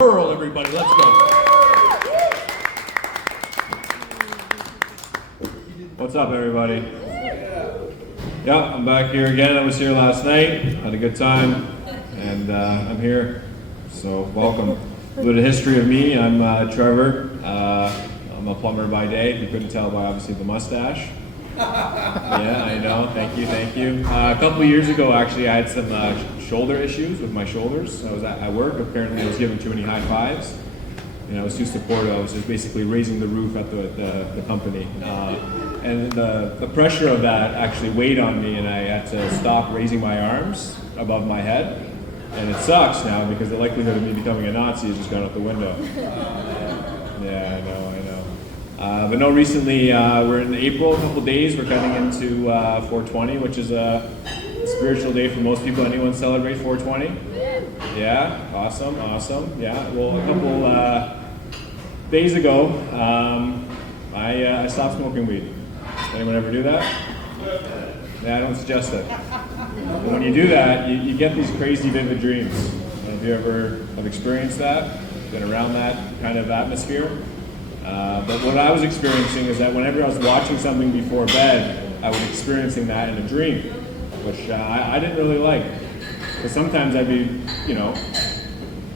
World, everybody, let's go. What's up, everybody? Yeah, I'm back here again. I was here last night, had a good time, and I'm here, so welcome. A little bit of history of me. I'm Trevor. I'm a plumber by day. You couldn't tell by obviously the mustache. Yeah, I know. Thank you. A couple of years ago, actually, I had some shoulder issues with my shoulders. I was at work. Apparently, I was giving too many high fives. I was too supportive. I was just basically raising the roof at the company. And the pressure of that actually weighed on me, and I had to stop raising my arms above my head. And it sucks now because the likelihood of me becoming a Nazi has just gone out the window. Yeah, I know. But no, recently we're in April, a couple days. We're cutting into 420, which is a spiritual day for most people. Anyone celebrate 420? Yeah, awesome. Yeah, well, a couple days ago, I stopped smoking weed. Anyone ever do that? Yeah, I don't suggest it. But when you do that, you get these crazy vivid dreams. I don't know if you ever have experienced that, been around that kind of atmosphere. But what I was experiencing is that whenever I was watching something before bed, I was experiencing that in a dream, which I didn't really like. Because sometimes I'd be,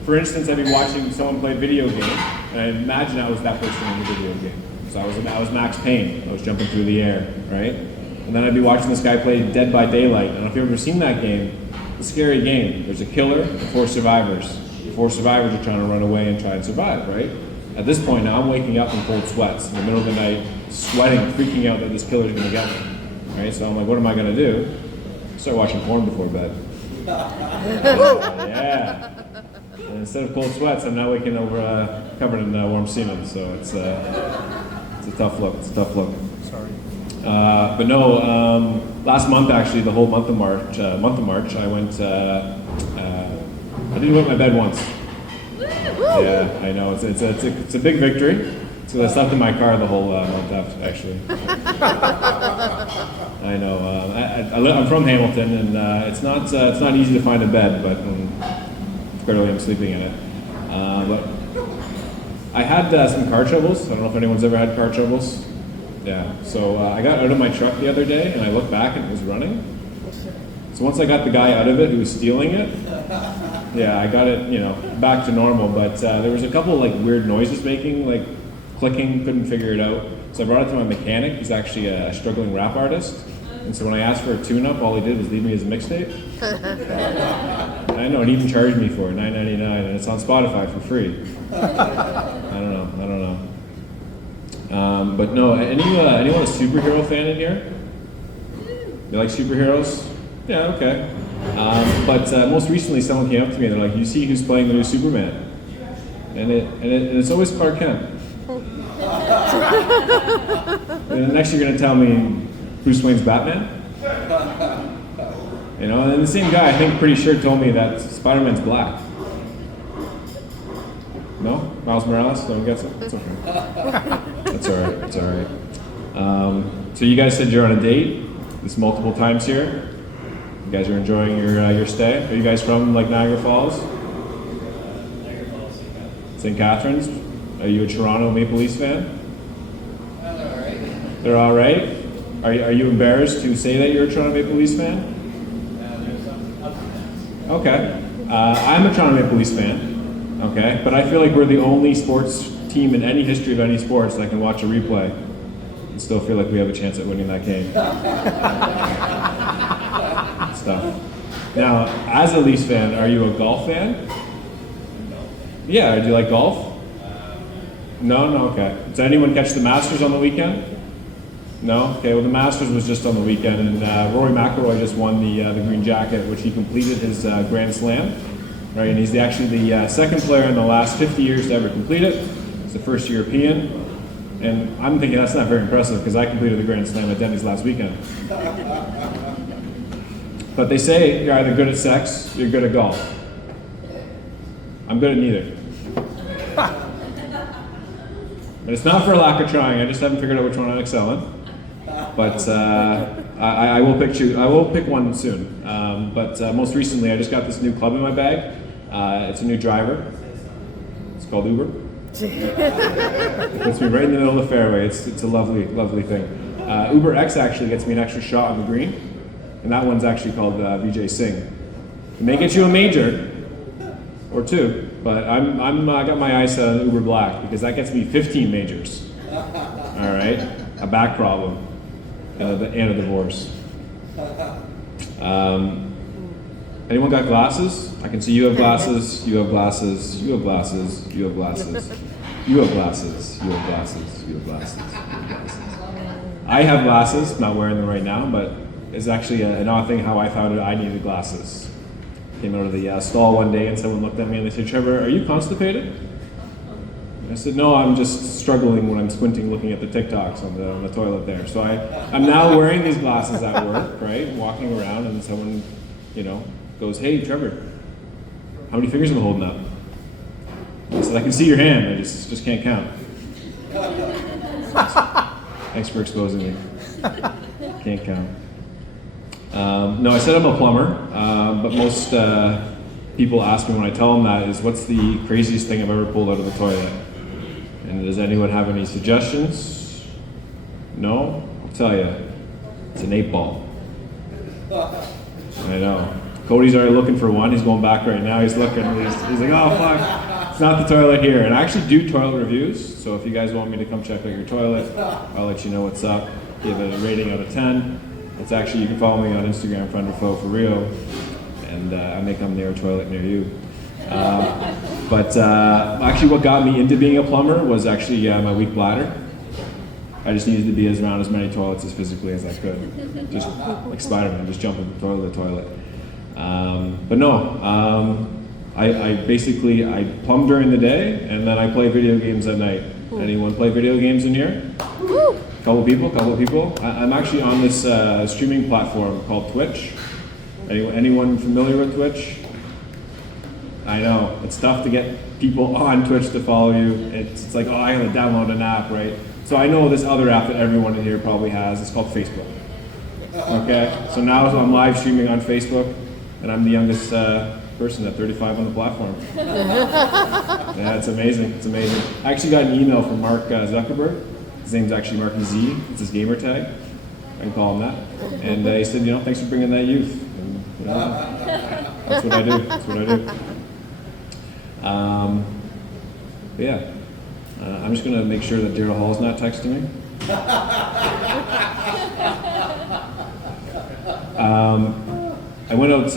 for instance, I'd be watching someone play a video game, and I'd imagine I was that person in the video game. So I was Max Payne. I was jumping through the air, right? And then I'd be watching this guy play Dead by Daylight. I don't know if you've ever seen that game. It's a scary game. There's a killer and 4 survivors. The 4 survivors are trying to run away and try and survive, right? At this point now, I'm waking up in cold sweats in the middle of the night, sweating, freaking out that this killer's gonna get me, right? So I'm like, what am I gonna do? Start watching porn before bed. Yeah. And instead of cold sweats, I'm now waking over covered in warm semen. So it's a tough look. Sorry. But no, last month actually, the whole month of March, I went. I didn't wet my bed once. Yeah, I know. It's a big victory. So I slept in my car the whole month actually. I know. I'm from Hamilton, and it's not easy to find a bed, but clearly I'm sleeping in it. But I had some car troubles. I don't know if anyone's ever had car troubles. Yeah. So I got out of my truck the other day, and I looked back, and it was running. So once I got the guy out of it who was stealing it, yeah, I got it, back to normal. But there was a couple like weird noises making, like clicking. Couldn't figure it out. So I brought it to my mechanic. He's actually a struggling rap artist. And so when I asked for a tune-up, all he did was leave me his mixtape. I know, and he even charged me for it, $9.99, and it's on Spotify for free. I don't know. But no, anyone a superhero fan in here? You like superheroes? Yeah, okay. But most recently, someone came up to me and they're like, "You see who's playing the new Superman?" And it's always Clark Kent. And next you're gonna tell me Bruce Wayne's Batman? And then the same guy, I think, pretty sure told me that Spider-Man's black. No? Miles Morales? No one gets it? It's okay. It's all right. So you guys said you're on a date. This multiple times here. You guys are enjoying your stay. Are you guys from Niagara Falls? Niagara Falls, St. Catharines? Are you a Toronto Maple Leafs fan? They're all right. They're all right? Are you embarrassed to say that you're a Toronto Maple Leafs fan? There's some ups and downs. Okay. I'm a Toronto Maple Leafs fan. Okay, but I feel like we're the only sports team in any history of any sports that can watch a replay and still feel like we have a chance at winning that game. Stuff. Now, as a Leafs fan, are you a golf fan? No. Yeah, do you like golf? No, okay. Did anyone catch the Masters on the weekend? No? Okay, well the Masters was just on the weekend, and Rory McIlroy just won the green jacket, which he completed his Grand Slam. Right, and he's actually the second player in the last 50 years to ever complete it. He's the first European. And I'm thinking that's not very impressive because I completed the Grand Slam at Denny's last weekend. But they say you're either good at sex, or you're good at golf. I'm good at neither. But it's not for a lack of trying, I just haven't figured out which one I excel in. But I will pick one soon. But most recently, I just got this new club in my bag. It's a new driver. called Uber. It puts me right in the middle of the fairway. It's a lovely, lovely thing. Uber X actually gets me an extra shot on the green, and that one's actually called Vijay Singh. It may get you a major or two, but I got my eyes set on Uber Black because that gets me 15 majors. All right, a back problem and a divorce. Anyone got glasses? I can see you have glasses, you have glasses, you have glasses, you have glasses, you have glasses, you have glasses, you have glasses, you have glasses. I have glasses, not wearing them right now, but it's actually an odd thing how I found out I needed glasses. Came out of the stall one day and someone looked at me and they said, Trevor, are you constipated? And I said, no, I'm just struggling when I'm squinting looking at the TikToks on the toilet there. So I'm now wearing these glasses at work, right? Walking around and someone, goes, hey, Trevor, how many fingers am I holding up? I said, I can see your hand, I just can't count. Thanks for exposing me. Can't count. No, I said I'm a plumber, but most people ask me when I tell them that is, what's the craziest thing I've ever pulled out of the toilet? And does anyone have any suggestions? No? I'll tell you. It's an 8-ball. I know. Cody's already looking for one. He's going back right now. He's looking. He's like, oh, fuck. It's not the toilet here. And I actually do toilet reviews. So if you guys want me to come check out your toilet, I'll let you know what's up. Give it a rating out of 10. It's actually, you can follow me on Instagram, Friend or Foe for Rio. And I may come near a toilet near you. But actually what got me into being a plumber was actually my weak bladder. I just needed to be around as many toilets as physically as I could. Just like Spider-Man, just jump from toilet to toilet. But no, I basically plumb during the day and then I play video games at night. Anyone play video games in here? Couple people. I'm actually on this streaming platform called Twitch. Anyone familiar with Twitch? I know, it's tough to get people on Twitch to follow you. It's like, oh, I gotta download an app, right? So I know this other app that everyone in here probably has. It's called Facebook. Okay, so now I'm live streaming on Facebook, and I'm the youngest person at 35 on the platform. Yeah, it's amazing. It's amazing. I actually got an email from Mark Zuckerberg. His name's actually Marky Z. It's his gamer tag. I can call him that. And he said, thanks for bringing that youth. And, that's what I do. That's what I do. Yeah. I'm just going to make sure that Daryl Hall's not texting me. I went out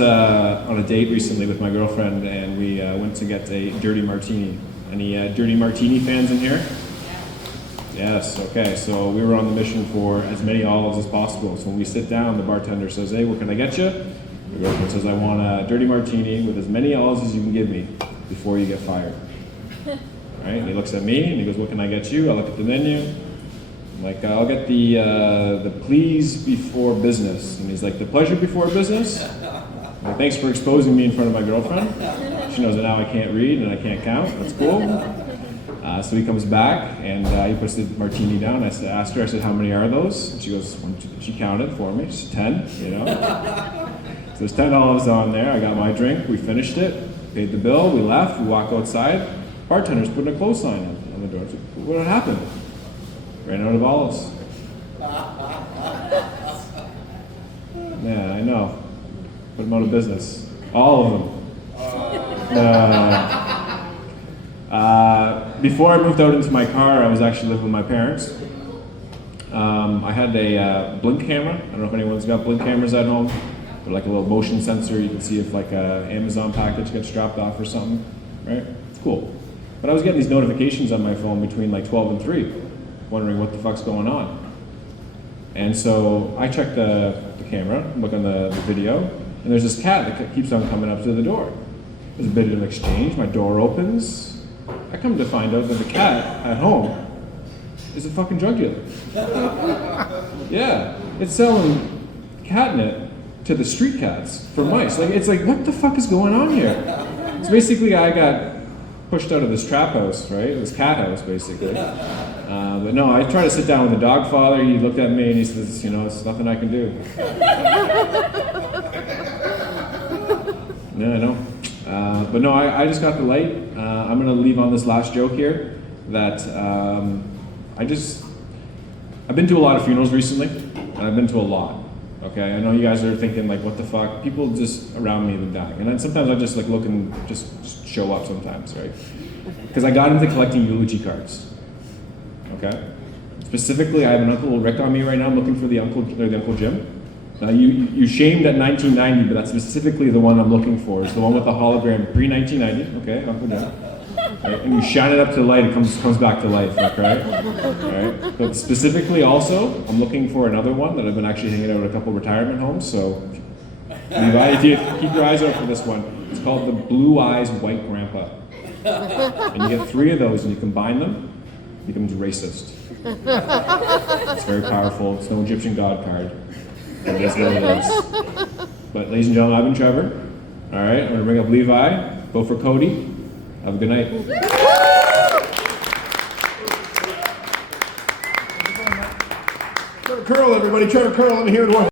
on a date recently with my girlfriend, and we went to get a dirty martini. Any dirty martini fans in here? Yes, okay. So we were on the mission for as many olives as possible. So when we sit down, the bartender says, hey, what can I get you? The girlfriend says, I want a dirty martini with as many olives as you can give me before you get fired. Right? And he looks at me and he goes, what can I get you? I look at the menu. I'm like, I'll get the please before business. And he's like, the pleasure before business? I'm like, thanks for exposing me in front of my girlfriend. She knows that now I can't read and I can't count. That's cool. So he comes back and he puts the martini down. I asked her, I said, how many are those? And she goes, she counted for me. She's 10, So there's 10 olives on there. I got my drink. We finished it. Paid the bill. We left. We walked outside. Bartender's putting a clothesline on the door. I said, what happened? Ran out of olives. Yeah, I know. Put them out of business. All of them. Before I moved out into my car, I was actually living with my parents. I had a blink camera. I don't know if anyone's got blink cameras at home. They're like a little motion sensor. You can see if like an Amazon package gets dropped off or something, right? It's cool. But I was getting these notifications on my phone between like 12 and 3, wondering what the fuck's going on. And so I check the camera, look on the video, and there's this cat that keeps on coming up to the door. There's a bit of an exchange. My door opens. I come to find out that the cat at home is a fucking drug dealer. Yeah, it's selling catnip to the street cats for mice. It's like, what the fuck is going on here? So basically, I got pushed out of this trap house, right? This cat house, basically. But no, I tried to sit down with the dog father. He looked at me and he says, it's nothing I can do. Yeah, I know. But no, I just got the light. I'm gonna leave on this last joke here that I've been to a lot of funerals recently, and I've been to a lot. Okay, I know you guys are thinking like, what the fuck? People just around me have been dying, and then sometimes I just like look and just show up sometimes, right? Because I got into collecting eulogy cards. Okay, specifically, I have an Uncle Rick on me right now. I'm looking for the Uncle Jim. Now you shamed at 1990, but that's specifically the one I'm looking for. It's the one with the hologram pre-1990. Okay, Uncle Jim. Right? And you shine it up to the light, it comes back to life, like, right? Right? But specifically also, I'm looking for another one that I've been actually hanging out at a couple retirement homes, so Levi, if you keep your eyes out for this one. It's called the Blue Eyes White Grandpa. And you get 3 of those and you combine them, it becomes racist. It's very powerful, it's no Egyptian god card. But it is what it is. But ladies and gentlemen, I've been Trevor. Alright, I'm gonna bring up Levi, vote for Cody. Have a good night. Trevor Curl, everybody. Trevor Curl, I'm here.